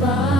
Bye.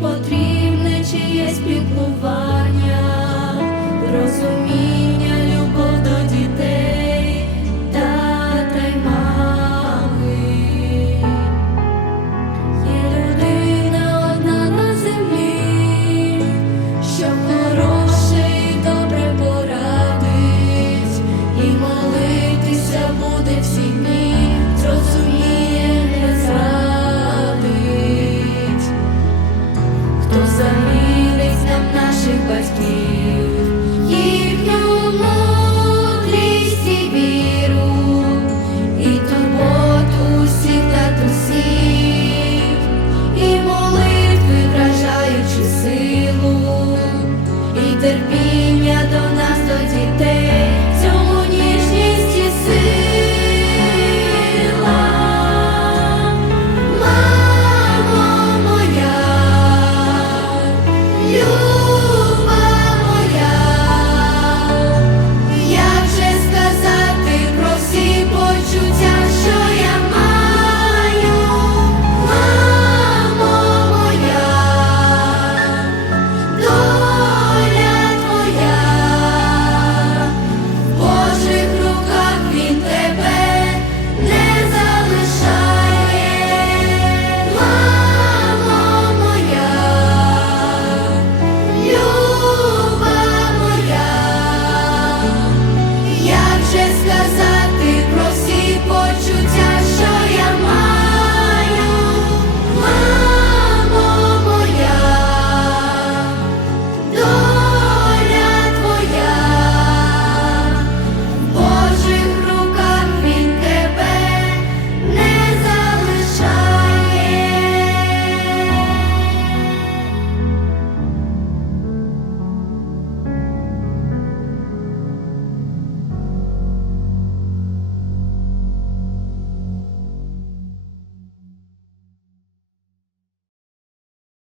потрібне чиєсь піклування, розуміння, любов до дітей тата й. Є людина одна на землі, що хороше добре порадить, і молитися буде всім.